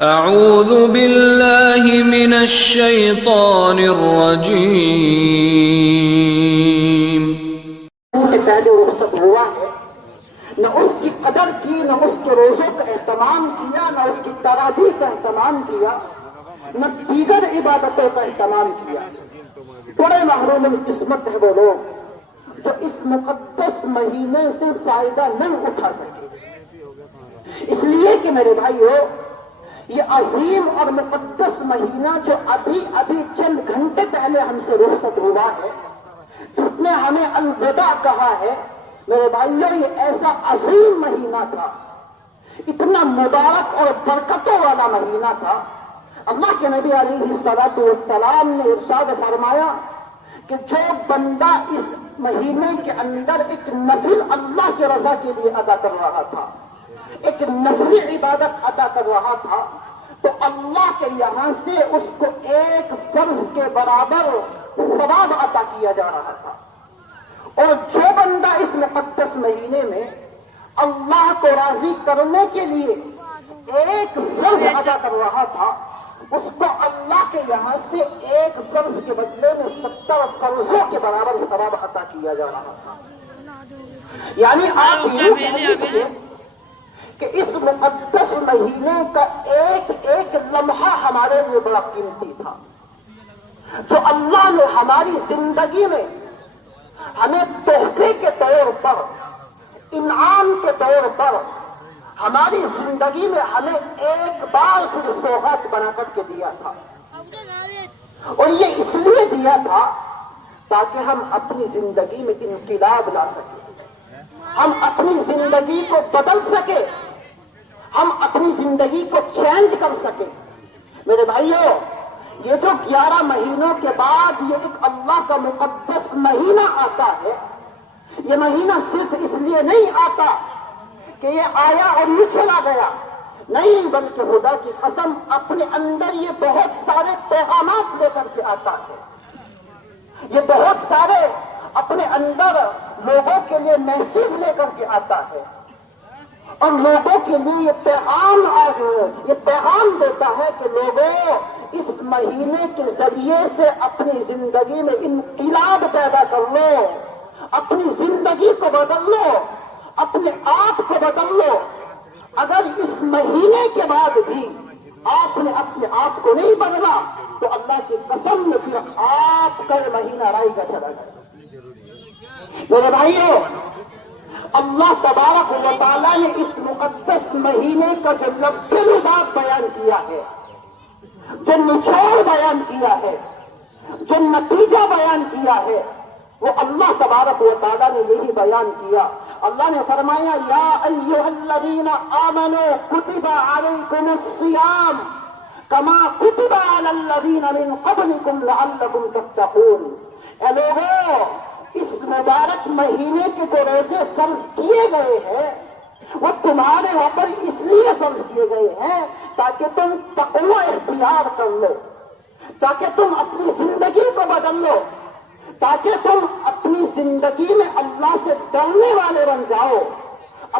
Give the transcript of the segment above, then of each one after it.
اعوذ باللہ من الشیطان الرجیم۔ سے پہلے رخصت ہوا ہے، نہ اس کی قدر کی، نہ اس کے روزوں کا اہتمام کیا، نہ اس کی تراویح کا اہتمام کیا، نہ دیگر عبادتوں کا اہتمام کیا۔ بڑے محروم قسمت ہے وہ لوگ جو اس مقدس مہینے سے فائدہ نہیں اٹھا سکے۔ اس لیے کہ میرے بھائیو، یہ عظیم اور مقدس مہینہ جو ابھی چند گھنٹے پہلے ہم سے رخصت ہوا ہے، جس نے ہمیں الوداع کہا ہے، میرے بھائیو یہ ایسا عظیم مہینہ تھا، اتنا مبارک اور برکتوں والا مہینہ تھا۔ اللہ کے نبی علیہ الصلوۃ والسلام نے ارشاد فرمایا کہ جو بندہ اس مہینے کے اندر ایک نفل اللہ کی رضا کے لیے ادا کر رہا تھا، ایک نفلی عبادت ادا کر رہا تھا، تو اللہ کے یہاں سے اس کو ایک فرض کے برابر ثواب عطا کیا جا رہا تھا۔ اور جو بندہ اس مقدس مہینے میں اللہ کو راضی کرنے کے لیے ایک فرض ادا کر رہا تھا، اس کو اللہ کے یہاں سے ایک فرض کے بدلے میں 70 فرضوں کے برابر ثواب عطا کیا جا رہا تھا۔ یعنی آپ یوں کہہ لیجیے کہ اس مقدس مہینے کا ایک ایک لمحہ ہمارے لیے بڑا قیمتی تھا، جو اللہ نے ہماری زندگی میں ہمیں تحفے کے طور پر، انعام کے طور پر ہماری زندگی میں ہمیں ایک بار پھر سوغات بنا کر کے دیا تھا۔ اور یہ اس لیے دیا تھا تاکہ ہم اپنی زندگی میں انقلاب لا سکیں، ہم اپنی زندگی کو بدل سکیں، ہم اپنی زندگی کو چینج کر سکیں۔ میرے بھائیو، یہ جو 11 مہینوں کے بعد یہ ایک اللہ کا مقدس مہینہ آتا ہے، یہ مہینہ صرف اس لیے نہیں آتا کہ یہ آیا اور یہ چلا گیا، نہیں، بلکہ خدا کی قسم اپنے اندر یہ بہت سارے پیغامات لے کر کے آتا ہے، یہ بہت سارے اپنے اندر لوگوں کے لیے میسیج لے کر کے آتا ہے، اور لوگوں کے لیے یہ پیغام دیتا ہے کہ لوگوں، اس مہینے کے ذریعے سے اپنی زندگی میں انقلاب پیدا کر لو، اپنی زندگی کو بدل لو، اپنے آپ کو بدل لو۔ اگر اس مہینے کے بعد بھی آپ نے اپنے آپ کو نہیں بدلا تو اللہ کی قسم میں پھر آپ کا یہ مہینہ رائی کا چلا گیا۔ میرے بھائیو، اللہ تبارک و تعالیٰ نے اس مقدس مہینے کا جو لباب بیان کیا ہے، جو نچوڑ بیان کیا ہے، جو نتیجہ بیان کیا ہے، وہ اللہ تبارک و تعالیٰ نے یہی بیان کیا۔ اللہ نے فرمایا، یا ایھا الذین آمنوا کتب علیکم الصیام کما کتب علی الذین من قبلکم لعلکم تتقون۔ اے لوگوں، اس مبارک مہینے کے جو روزے فرض کیے گئے ہیں وہ تمہارے اوپر اس لیے فرض کیے گئے ہیں تاکہ تم تقوی اختیار کر لو، تاکہ تم اپنی زندگی کو بدل لو، تاکہ تم اپنی زندگی میں اللہ سے ڈرنے والے بن جاؤ،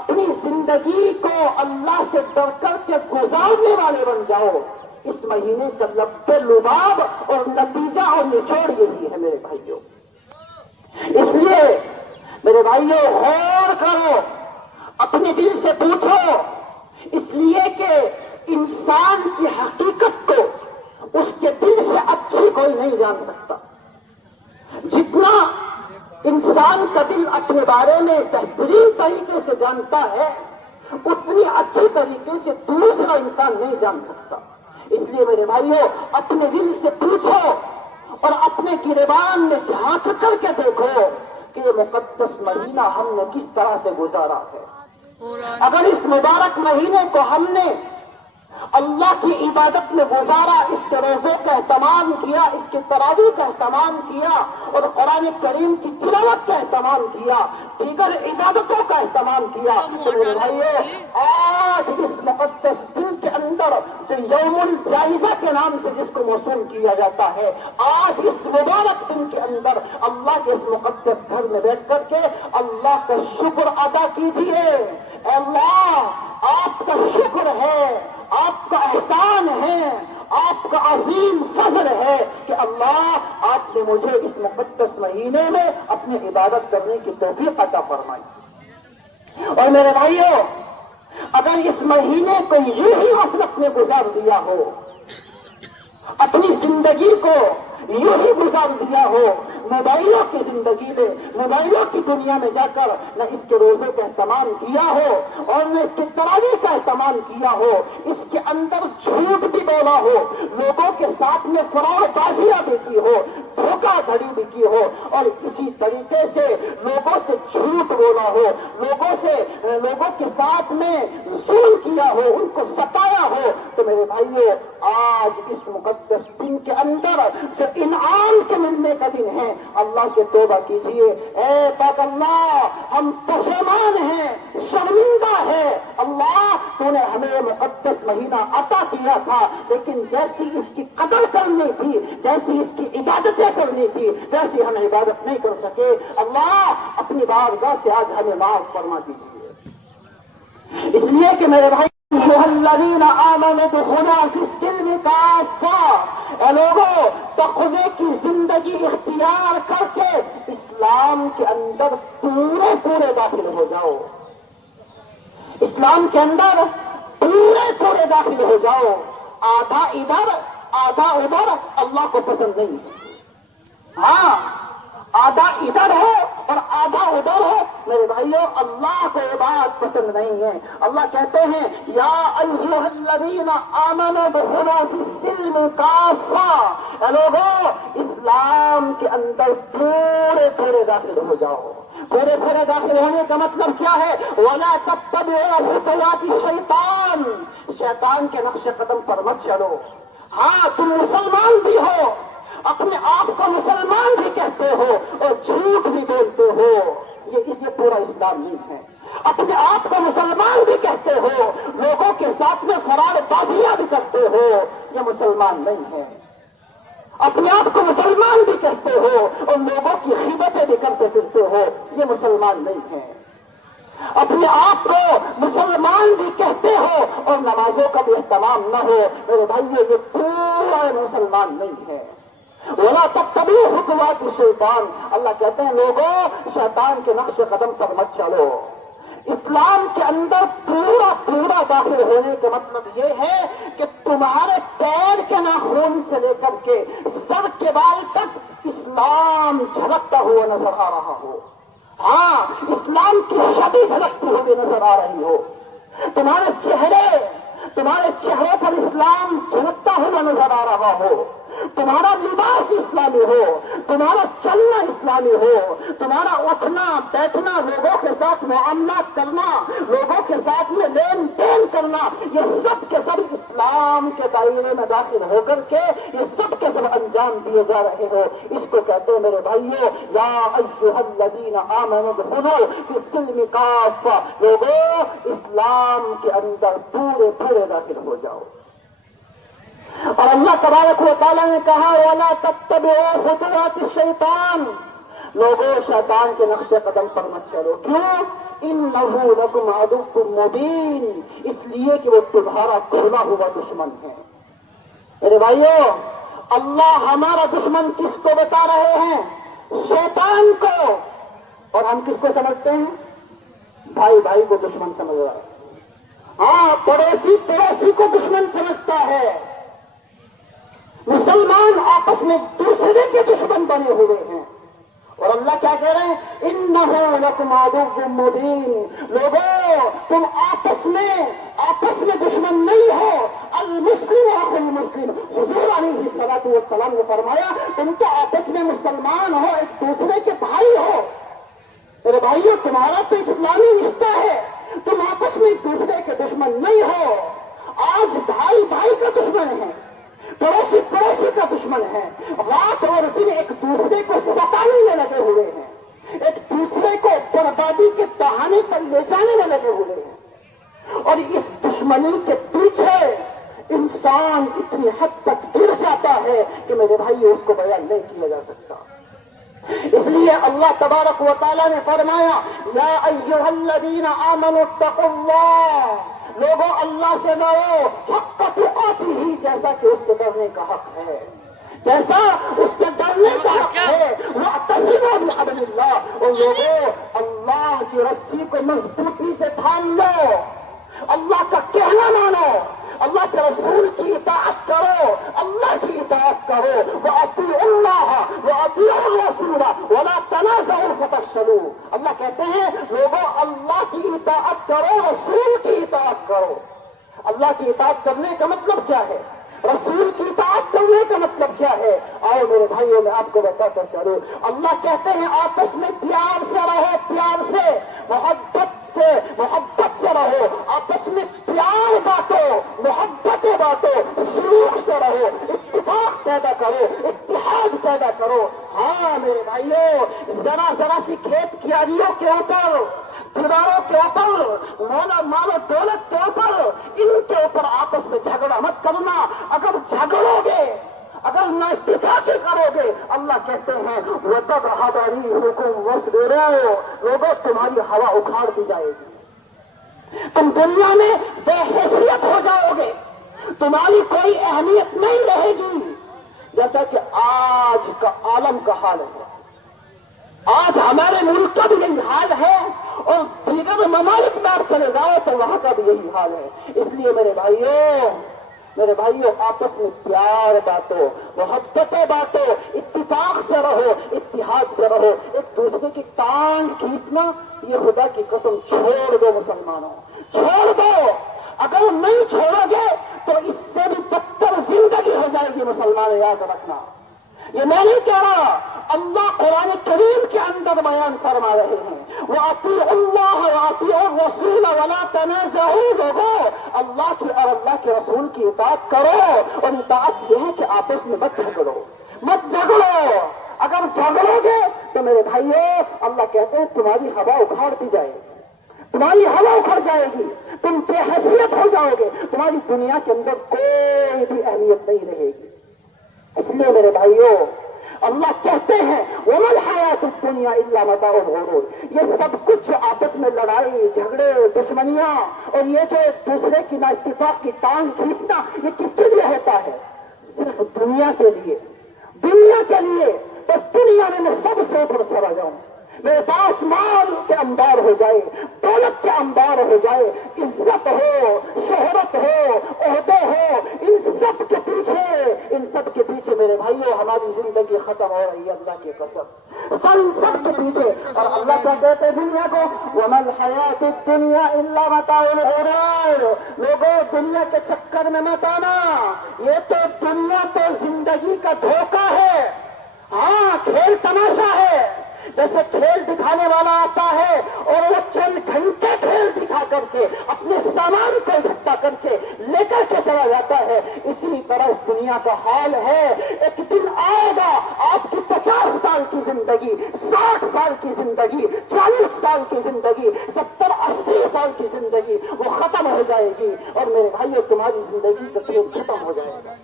اپنی زندگی کو اللہ سے ڈر کر کے گزارنے والے بن جاؤ۔ اس مہینے کا لباب اور نتیجہ اور نچوڑ یہی ہے میرے بھائیوں۔ اس لیے میرے بھائیوں، غور کرو، اپنے دل سے پوچھو، اس لیے کہ انسان کی حقیقت کو اس کے دل سے اچھی کوئی نہیں جان سکتا۔ جتنا انسان کا دل اپنے بارے میں بہترین طریقے سے جانتا ہے، اتنی اچھی طریقے سے دوسرا انسان نہیں جان سکتا۔ اس لیے میرے بھائیوں، اپنے دل سے پوچھو اور اپنے گریبان میں جھانک کر کے دیکھو کہ یہ مقدس مہینہ ہم نے کس طرح سے گزارا ہے۔ اگر اس مبارک مہینے کو ہم نے اللہ کی عبادت میں گزارا، اس کے روزوں کا اہتمام کیا، اس کی تراویح کا اہتمام کیا، اور قرآن کریم کی تلاوت کا اہتمام کیا، دیگر عبادتوں کا اہتمام کیا، تو میرے بھائیو، آج اس مقدس دن کے اندر جو یوم الجائزہ کے نام سے جس کو موسوم کیا جاتا ہے، آج اس مبارک دن کے اندر اللہ کے اس مقدس گھر میں بیٹھ کر کے اللہ کا شکر ادا کیجیے۔ اللہ، آپ کا شکر ہے، آپ آپ کا احسان ہے، آپ کا عظیم فضل ہے کہ اللہ آپ نے مجھے اس مقدس مہینے میں اپنی عبادت کرنے کی توفیق عطا فرمائی۔ اور میرے بھائیوں، اگر اس مہینے کو یوں ہی غفلت میں گزار دیا ہو، اپنی زندگی کو یوں ہی گزار دیا ہو، موبائلوں کی زندگی میں، موبائلوں کی دنیا میں جا کر نہ اس کے روزے کا اہتمام کیا ہو اور نہ اس کے تراویح کا اہتمام کیا ہو، اس کے اندر جھوٹ بھی بولا ہو، لوگوں کے ساتھ میں فراڈ بازیاں بھی کی ہو، دھوکہ دھڑی بھی کی ہو، اور اسی طریقے سے لوگوں سے جھوٹ بولا ہو، لوگوں کے ساتھ میں ظلم کیا ہو، ان کو ستایا ہو، تو میرے بھائیوں آج اس مقدس دن کے اندر جو انعام کے ملنے کا دن ہے، اللہ سے توبہ کیجیے۔ اے پاک اللہ، ہم پشیمان ہیں، شرمندہ ہے اللہ، تو نے ہمیں یہ مقدس مہینہ عطا کیا تھا، لیکن جیسی اس کی قدر کرنی تھی، جیسی اس کی عبادتیں کرنی تھی، ویسی ہم عبادت نہیں کر سکے۔ اللہ اپنی بارگاہ سے آج ہمیں معاف فرما دیجیے۔ اس لیے کہ میرے بھائی الذین آمنوا ادخلوا فی السلم کافہ، اے لوگوں تقوی کی زندگی اختیار کر کے اسلام کے اندر پورے داخل ہو جاؤ، اسلام کے اندر پورے داخل ہو جاؤ۔ آدھا ادھر آدھا ادھر اللہ کو پسند نہیں ہے۔ ہاں، آدھا ادھر ہے اور آدھا ادھر ہے، میرے بھائیوں اللہ کو یہ بات پسند نہیں ہے۔ اللہ کہتے ہیں یا ایھا الذین آمنوا ادخلوا فی السلم کافہ، اے لوگوں اسلام کے اندر پورے داخل ہو جاؤ۔ پورے داخل ہونے کا مطلب کیا ہے؟ وَلَا تَتَّبِعُوا خُطُوَاتِ الشَّيْطَانِ، شیطان کے نقش قدم پر مت چلو۔ ہاں تم مسلمان بھی ہو، اپنے آپ کو مسلمان بھی کہتے ہو اور جھوٹ بھی بولتے ہو، یہ پورا اسلام نہیں ہے۔ اپنے آپ کو مسلمان بھی کہتے ہو، لوگوں کے ساتھ میں فراڈ بازیاں بھی کرتے ہو، یہ مسلمان نہیں ہے۔ اپنے آپ کو مسلمان بھی کہتے ہو اور لوگوں کی غیبتیں بھی کرتے پھرتے ہو، یہ مسلمان نہیں ہے۔ اپنے آپ کو مسلمان بھی کہتے ہو اور نمازوں کا بھی اہتمام نہ ہو، میرے بھائیو یہ پورا مسلمان نہیں ہے۔ وَلَا تَتَّبِعُوا خُطُوَاتِ الشَّيْطَانِ، اللہ کہتے ہیں لوگوں شیطان کے نقش قدم پر مت چلو۔ اسلام کے اندر پورا داخل ہونے کا مطلب یہ ہے کہ تمہارے پیر کے ناخن سے لے کر کے سر کے بال تک اسلام جھلکتا ہوا نظر آ رہا ہو۔ ہاں اسلام کی شبیہ جھلکتی ہوئی نظر آ رہی ہو، تمہارے چہرے پر اسلام جھلکتا ہوا نظر آ رہا ہو، تمہارا لباس اسلامی ہو، تمہارا چلنا اسلامی ہو، تمہارا اٹھنا بیٹھنا، لوگوں کے ساتھ معاملات کرنا، لوگوں کے ساتھ میں لین دین کرنا، یہ سب کے سب اسلام کے دائرے میں داخل ہو کر کے یہ سب کے سب انجام دیے جا رہے ہو۔ اس کو کہتے ہیں میرے بھائیو یا ایھا الذین آمنوا ادخلوا فی السلم کافہ، لوگوں اسلام کے اندر پورے داخل ہو جاؤ۔ اور اللہ تبارک و تعالیٰ نے کہا وَلَا تَتَّبِعُوا خُطُوَاتِ الشَّيْطَانِ، لوگوں شیطان کے نقش قدم پر مت چلو۔ کیوں؟ إِنَّهُ لَكُمْ عَدُوٌّ مُّبِينٌ، اس لیے کہ وہ تمہارا کھلا ہوا دشمن ہے۔ میرے بھائیو اللہ ہمارا دشمن کس کو بتا رہے ہیں؟ شیطان کو۔ اور ہم کس کو سمجھتے ہیں؟ بھائی کو دشمن سمجھ رہا ہے، ہاں پڑوسی کو دشمن سمجھتا ہے۔ مسلمان آپس میں دوسرے کے دشمن بنے ہوئے ہیں، اور اللہ کیا کہہ رہے ہیں؟ انہ لکم عدو مبین، لوگوں تم آپس میں دشمن نہیں ہو، المسلم اخو المسلم، حضور علیہ الصلوۃ والسلام نے فرمایا تم تو آپس میں مسلمان ہو، ایک دوسرے کے بھائی ہو۔ میرے بھائیو تمہارا تو اسلامی رشتہ ہے، تم آپس میں ایک دوسرے کے دشمن نہیں ہو۔ آج بھائی کا دشمن ہے، پڑوسی کا دشمن ہے، رات اور دن ایک دوسرے کو ستانے میں لگے ہوئے ہیں، ایک دوسرے کو بربادی کے بہانے پر لے جانے میں لگے ہوئے ہیں، اور اس دشمنی کے پیچھے انسان اتنی حد تک گر جاتا ہے کہ میرے بھائی اس کو بیان نہیں کیا جا سکتا۔ اس لیے اللہ تبارک و تعالیٰ نے فرمایا یا ایھا الذین آمنوا اتقوا اللہ، لوگوں اللہ سے ڈرو حق تقاتی ہی، جیسا کہ اس سے ڈرنے کا حق ہے، جیسا اس کے ڈرنے کا حق ہے۔ واعتصموا بحبل اللہ، اور لوگوں اللہ کی رسی کو مضبوطی سے تھام لو، اللہ کا کہنا مانو، اللہ کے رسول کی اطاعت کرو، اللہ کی اطاعت کرو۔ وَأَطِيعُوا اللَّهَ وَأَطِيعُوا الرَّسُولَ وَلَا تَنَازَعُوا فَتَفْشَلُوا۔ اللہ کہتے ہیں لوگوں اللہ کی اطاعت کرو، رسول کی اطاعت کرو۔ اللہ کی اطاعت کرنے کا مطلب کیا ہے؟ رسول کی اطاعت کرنے کا مطلب کیا ہے؟ آؤ میرے بھائیوں میں آپ کو بتا کر چلوں۔ اللہ کہتے ہیں آپس میں پیار سے رہو، پیار سے، محبت سے رہو، آپس میں پیار بانٹو، محبت بانٹو، سلوک سے رہو، اتفاق پیدا کرو، اتحاد پیدا کرو۔ ہاں میرے بھائیوں، ذرا سی کھیت کیاریوں کے اوپر، دیواروں کے اوپر، مال و دولت کے اوپر، ان کے اوپر آپس میں جھگڑا مت کرنا۔ اگر جھگڑو گے، اگر نہ اتفاقی کرو گے، اللہ کہتے ہیں وَتَذْهَبَ رِيحُكُمْ وَاصْبِرُوا، لوگوں تمہاری ہوا اکھاڑ دی جائے گی، تم دنیا میں بے حیثیت ہو جاؤ گے، تمہاری کوئی اہمیت نہیں رہے گی، جیسا کہ آج کا عالم کا حال ہے۔ آج ہمارے ملک کا بھی یہی حال ہے، اور دیگر ممالک میں آپ چلے جاؤ تو وہاں کا بھی یہی حال ہے۔ اس لیے میرے بھائیوں آپس میں پیار بانٹو، محبتیں بانٹو، اتفاق سے رہو، اتحاد سے رہو۔ ایک دوسرے کی ٹانگ کھینچنا، یہ خدا کی قسم چھوڑ دو مسلمانوں، چھوڑ دو۔ اگر نہیں چھوڑو گے تو اس سے بھی بدتر زندگی ہو جائے گی، مسلمان یاد رکھنا۔ یہ میں نہیں کہہ رہا، اللہ قرآن کریم کے اندر بیان فرما رہے ہیں وَأَطِيعُوا اللَّهَ وَأَطِيعُوا الرَّسُولَ وَلَا تَنَازَعُوا، لوگوں اللہ کی اور اللہ کے رسول کی اطاعت کرو، اور اطاعت یہ ہے کہ آپس میں مت جھگڑو۔ اگر جھگڑو گے تو میرے بھائیوں اللہ کہتے ہیں تمہاری ہوا اکھاڑ دی جائے گی، تمہاری ہوا اکھڑ جائے گی، تم بے حیثیت ہو جاؤ گے، تمہاری دنیا کے اندر کوئی بھی اہمیت نہیں رہے گی۔ اس لیے میرے بھائیوں اللہ کہتے ہیں وَمَا الْحَيَاةُ الدُّنْيَا إِلَّا مَتَاعُ الْغُرُورِ، یہ سب کچھ آپس میں لڑائی جھگڑے دشمنیاں اور یہ جو ایک دوسرے کی نا اتفاق کی ٹانگ کھینچنا، یہ کس کے لیے ہوتا ہے؟ صرف دنیا کے لیے، دنیا کے لیے۔ بس دنیا میں سب سے اوپر چلا جاؤں، میرے پاس مال کے انبار ہو جائے، دولت کے انبار ہو جائے، عزت ہو، شہرت ہو، عہدے ہو، ان سب کے پیچھے میرے بھائیوں ہماری زندگی ختم ہو رہی ہے، اللہ کی قسم، سب کے پیچھے۔ اور اللہ کا کہتے ہیں دنیا کو وَمَا الْحَيَاةُ الدُّنْيَا إِلَّا مَتَاعُ الْغُرُورِ، لوگوں دنیا کے چکر میں مت آنا، یہ تو دنیا تو زندگی کا دھوکہ ہے، ہاں کھیل تماشا ہے۔ جیسے کھیل دکھانے والا آتا ہے اور وہ چند گھنٹے کھیل دکھا کر کے اپنے سامان کو اکٹھا کر کے لے کر کے چلا جاتا ہے، اسی طرح اس دنیا کا حال ہے۔ ایک دن آئے گا آپ کی 50 سال کی زندگی، 60 سال کی زندگی، 40 سال کی زندگی، 70-80 سال کی زندگی وہ ختم ہو جائے گی، اور میرے بھائیوں تمہاری زندگی کا کھیل ختم ہو جائے گا۔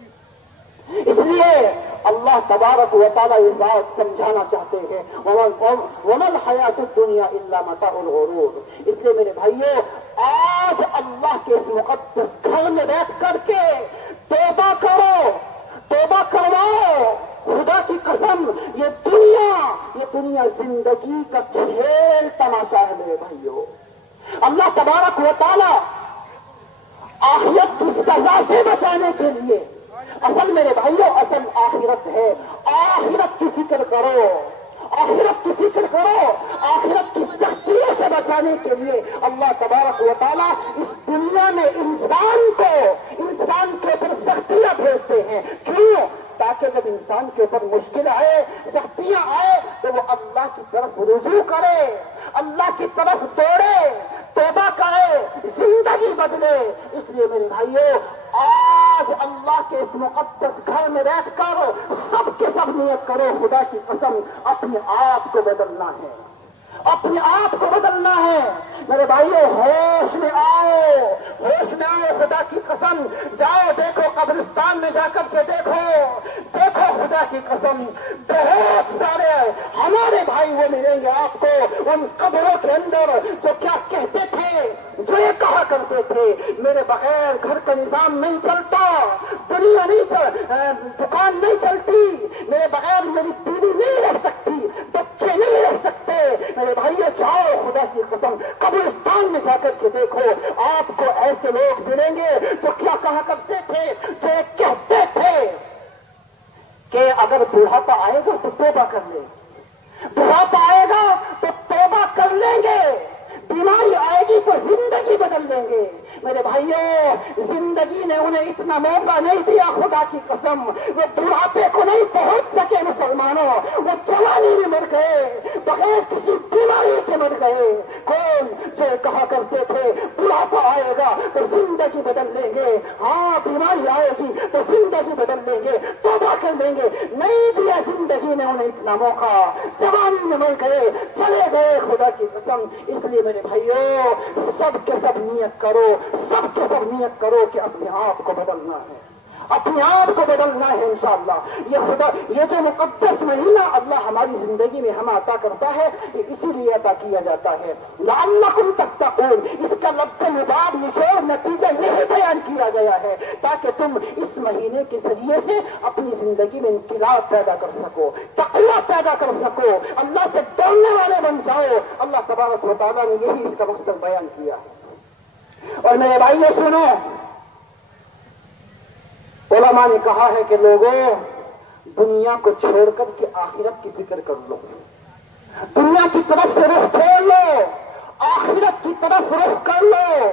اس لیے اللہ تبارک و تعالیٰ یہ بات سمجھانا چاہتے ہیں وَمَا الْحَيَاةُ الدُّنْيَا إِلَّا مَتَاعُ الْغُرُورِ۔ اس لیے میرے بھائیوں آج اللہ کے اس مقدس گھر میں بیٹھ کر کے توبہ کرو، توبہ کرواؤ۔ خدا کی قسم یہ دنیا زندگی کا کھیل تماشا ہے میرے بھائیوں۔ اللہ تبارک و تعالیٰ آخرت کی سزا سے بچانے کے لیے، اصل میرے بھائیوں اصل آخرت ہے، آخرت کی فکر کرو، آخرت کی فکر کرو، آخرت کی سختیوں سے بچانے کے لیے اللہ تبارک و تعالیٰ اس دنیا میں انسان کے اوپر سختیاں بھیجتے ہیں۔ کیوں؟ تاکہ جب انسان کے اوپر مشکل آئے، سختیاں آئے تو وہ اللہ کی طرف رجوع کرے، اللہ کی طرف دوڑے، توبہ کرے، زندگی بدلے۔ اس لیے میرے بھائیوں آج اللہ کے اس مقدس گھر میں بیٹھ کر سب کے سب نیت کرو، خدا کی قسم اپنے آپ کو بدلنا ہے، اپنے آپ کو بدلنا ہے۔ میرے بھائیوں ہوش میں آؤ، ہوش میں آؤ، خدا کی قسم جاؤ دیکھو قبرستان میں جا کر کے دیکھو خدا کی قسم بہت سارے ہمارے بھائی وہ ملیں گے آپ کو ان قبروں کے اندر جو کیا کہتے تھے، جو یہ کہا کرتے تھے میرے بغیر گھر کا نظام نہیں چلتا، دنیا دکان نہیں چلتی، میرے بغیر میری بیوی نہیں رہ سکتی، بچے نہیں رہ سکتے۔ میرے بھائیو جاؤ، خدا کی قسم قبرستان میں جا کر کے دیکھو، آپ کو ایسے لوگ ملیں گے جو کیا کہا کرتے تھے، جو کہتے تھے کہ اگر بڑھاپا آئے گا تو توبہ کر لیں، بڑھاپا آئے گا تو توبہ کر لیں گے، بیماری آئے گی تو زندگی بدل دیں گے۔ میرے بھائیوں، زندگی نے انہیں اتنا موقع نہیں دیا، خدا کی قسم وہ بڑھاپے کو نہیں پہنچ سکے مسلمانوں، وہ جوانی میں مر گئے، بغیر کسی بیماری کے مر گئے۔ کون جو کہا کرتے تھے بڑھاپا آئے گا تو زندگی بدل لیں گے، ہاں بیماری آئے گی تو زندگی بدل لیں گے، توبہ کر لیں گے، نہیں دیا زندگی نے انہیں اتنا موقع، جوانی میں مر گئے، چلے گئے، خدا کی قسم۔ اس لیے میرے بھائیوں، سب کے سب نیت کرو، سب کے سب نیت کرو کہ اپنے آپ کو بدلنا ہے، اپنے آپ کو بدلنا ہے انشاءاللہ۔ یہ جو مقدس مہینہ اللہ ہماری زندگی میں ہمیں عطا کرتا ہے، یہ اسی لیے عطا کیا جاتا ہے لعلکم تتقون۔ اس کا لفظ لباب نچوڑ نتیجہ یہی بیان کیا گیا ہے تاکہ تم اس مہینے کے ذریعے سے اپنی زندگی میں انقلاب پیدا کر سکو، تقویٰ پیدا کر سکو، اللہ سے ڈرنے والے بن جاؤ۔ اللہ تبارک و تعالیٰ نے یہی اس کا مقصد بیان کیا ہے۔ اور میرے بھائیوں سنو، علماء نے کہا ہے کہ لوگوں دنیا کو چھوڑ کر کے آخرت کی فکر کر لو، دنیا کی طرف سے رخ پھیر لو، آخرت کی طرف رخ کر لو،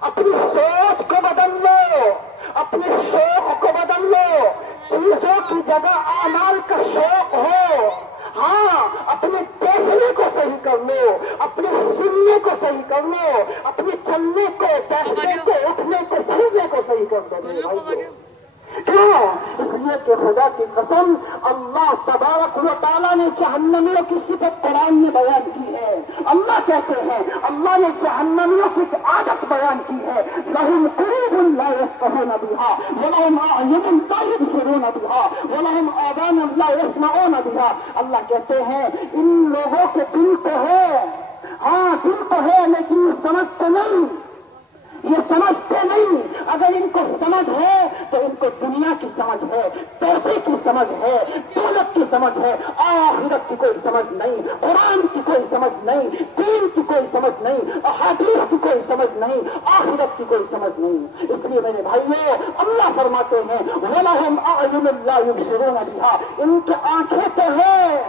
اپنی سوچ کو بدل لو، اپنے شوق کو بدل لو، چیزوں کی جگہ اعمال کا شوق ہو، ہاں اپنے دیکھنے کو صحیح کر لو، اپنے سننے کو صحیح کر لو، اپنے چلنے کو، بیٹھنے کو، اٹھنے کو، پھرنے کو صحیح کر دو میرے بھائیو۔ کیوں؟ اس لیے کہ خدا کی قسم اللہ تبارک و تعالیٰ نے جہنمیوں کی صفت قرآن میں بیان کی ہے۔ اللہ کہتے ہیں، اللہ نے جہنمیوں کی عادت بیان کی ہے، لَهُمْ قُلُوبٌ لَا يَفْقَهُونَ بِهَا وَلَهُمْ أَعْيُنٌ لَا يُبْصِرُونَ بِهَا وَلَهُمْ آذَانٌ لَا يَسْمَعُونَ بِهَا۔ اللہ کہتے ہیں ان لوگوں کے دل تو ہے، ہاں دل تو ہے لیکن یہ سمجھتے نہیں، یہ سمجھتے نہیں۔ اگر ان کو سمجھ ہے تو ان کو دنیا کی سمجھ ہے، پیسے کی سمجھ ہے، دولت کی سمجھ ہے، آخرت کی کوئی سمجھ نہیں، قرآن کی کوئی سمجھ نہیں، دین کی کوئی سمجھ نہیں، احادیث کی کوئی سمجھ نہیں، آخرت کی کوئی سمجھ نہیں۔ اس لیے میرے بھائیوں اللہ فرماتے ہیں وَلَهُمْ أَعْيُنٌ لَا يُبْصِرُونَ بِهَا، ان کے آنکھیں تو ہے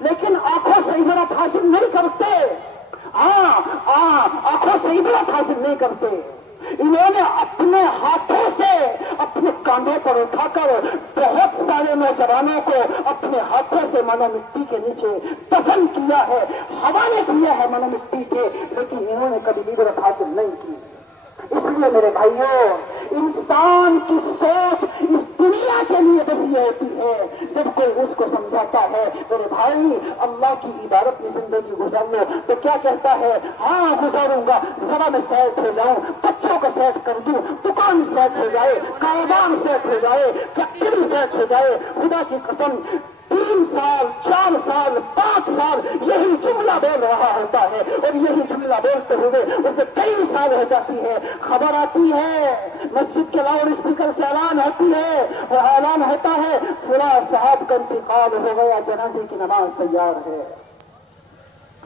لیکن آنکھوں سے عبرت حاصل نہیں کرتے، آنکھوں سے عبرت حاصل نہیں کرتے۔ انہوں نے اپنے ہاتھوں سے اپنے کاندھوں پر اٹھا کر بہت سارے نوجوانوں کو اپنے ہاتھوں سے منو مٹی کے نیچے دفن کیا ہے، حوالے کیا ہے منو مٹی کے، لیکن انہوں نے کبھی عبرت حاصل نہیں کی۔ اس لیے میرے بھائیوں انسان کی سوچ اس دنیا کے لیے بس یہ ہوتی ہے جب کوئی اس کو سمجھاتا ہے میرے بھائی اللہ کی عبادت میں زندگی گزار لو تو کیا کہتا ہے، ہاں گزاروں گا، ذرا میں سیٹ ہو جاؤں، بچوں کو سیٹ کر دوں، دکان سیٹ ہو جائے، کاروبار سیٹ ہو جائے، فیکٹری سیٹ ہو جائے۔ خدا کی قسم 3 سال 4 سال 5 سال یہی جملہ بول رہا ہوتا ہے اور یہی جملہ بولتے ہوئے اسے کئی سال ہو جاتی ہے، خبر آتی ہے، مسجد کے لاؤڈ اسپیکر سے اعلان ہوتی ہے اور اعلان ہوتا ہے فلاں صاحب کا انتقال ہو گیا، جنازے کی نماز تیار ہے۔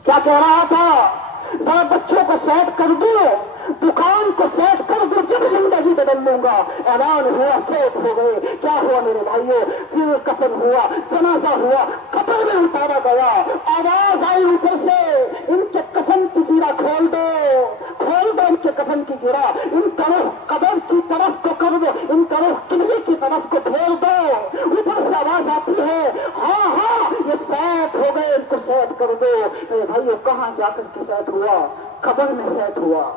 کیا کہہ رہا تھا؟ ذرا بچوں کو سیٹ کر دو، دکان کو سیٹ کر دو، جب زندگی بدل لوں گا۔ اعلان ہوا، فوت ہو گئے۔ کیا ہوا میرے بھائیوں؟ پھر کفن ہوا، جنازہ ہوا، قبر میں اتارا گیا، آواز آئی اوپر سے ان کے کفن کی گرہ کھول دو، کھول دو ان کے کفن کی گرہ، ان کا رخ قبر کی طرف کو کر دو، ان کا رخ قبلے کی طرف کو پھیر دو۔ اوپر سے آواز آتی ہے ہاں ہاں یہ سیٹ ہو گئے، ان کو سیٹ کر دو۔ میرے بھائیوں کہاں جا کر کے سیٹ ہوا؟ قبر میں سیٹ ہوا،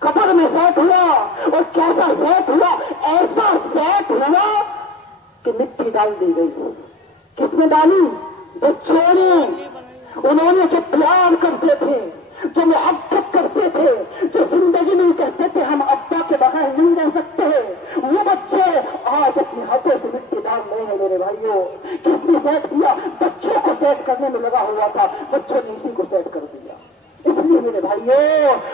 قبر میں سیٹ ہوا۔ اور کیسا سیٹ ہوا؟ ایسا سیٹ ہوا کہ مٹی ڈال دی گئی۔ کس نے ڈالی؟ بچوں نے۔ انہوں نے جو پیار کرتے تھے، جو محبت کرتے تھے، جو زندگی میں کہتے تھے ہم ابا کے بغیر نہیں رہ سکتے، وہ بچے آج اپنے ہاتھوں سے مٹی ڈال رہے ہیں میرے بھائیوں۔ کس نے سیٹ کیا؟ بچوں کو سیٹ کرنے میں لگا ہوا تھا، بچوں نے اسی کو سیٹ کر دیا۔ اس لیے میرے بھائیوں